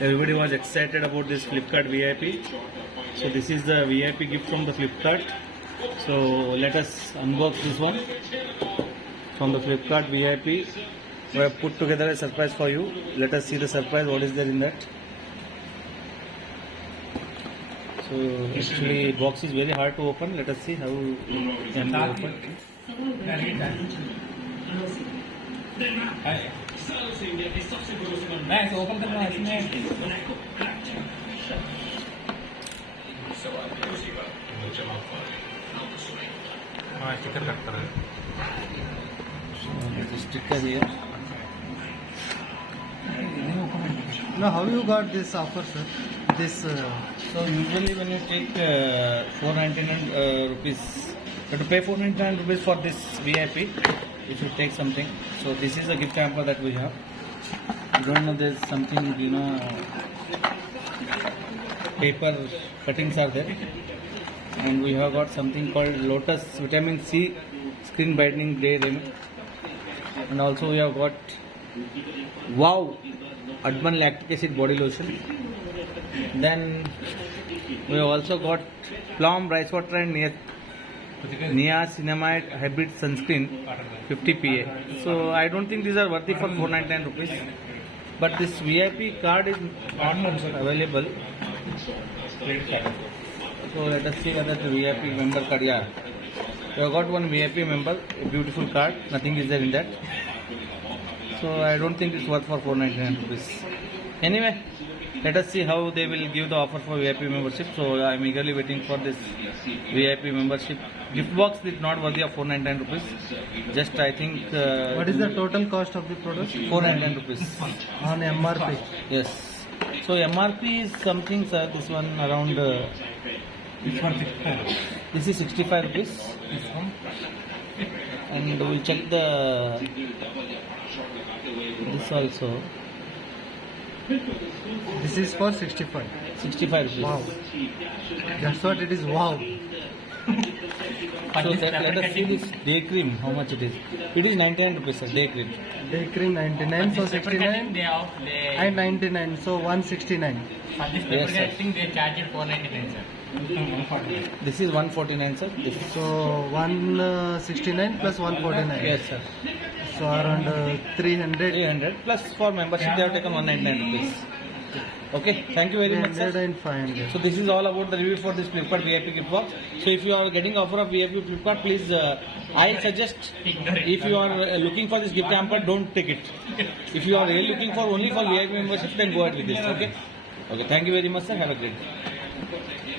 Everybody was excited about this Flipkart VIP. So this is the VIP gift from the Flipkart. So let us unbox this one from the Flipkart VIP. We have put together a surprise for you. Let us see the surprise. What is there in that? So actually box is very hard to open. Let us see how it can be opened. मैं open करना है इसमें हाँ sticker cut कर Sticker here. Now, how you got this offer, sir? This So usually when you take 499 rupees, you have to pay 499 rupees for this VIP. If you take something, so this is a gift hamper that we have. You don't know there's something, paper cuttings are there, and we have got something called Lotus Vitamin C Screen Brightening Day Remedy, and also we have got Wow Advan Lactic Acid Body Lotion. Then we have also got Plum Rice Water and Niacinamide Hybrid Sunscreen 50 PA. So I don't think these are worthy for 499 rupees. But this VIP card is not available. So let us see whether the VIP member card. Yeah, we have got one VIP member, a beautiful card. Nothing is there in that. So I don't think it's worth for 499 rupees. Anyway, let us see how they will give the offer for VIP membership. So I am eagerly waiting for this VIP membership. Gift box is not worthy of 499 rupees. Just I think. what is the total cost of the product? 499 rupees. On MRP. Yes. So MRP is something, sir. This one around. This one 65. This is 65 rupees. This one And we will check the. This also. This is for 65. 65 rupees. Wow. That's what it is. Wow. So let us see this day cream, how much it is. It is 99 rupees, sir, day cream. Day cream 99, so paper 69 cutting they and 99, so 169. for this paper Yes, sir. cutting they charge it 499 sir. 149. This is 149, sir. This is, So 169 plus 149. yes, sir. So around 300. 300 plus for membership they have taken 199 rupees. Okay, thank you very much, 300 sir. and 500. So this is all about the review for this Flipkart VIP gift box. So if you are getting offer of VIP Flipkart, please, I suggest if you are looking for this gift hamper, don't take it. If you are really looking for only for VIP membership, then go ahead with this. Okay. Okay. Thank you very much, sir. Have a great day.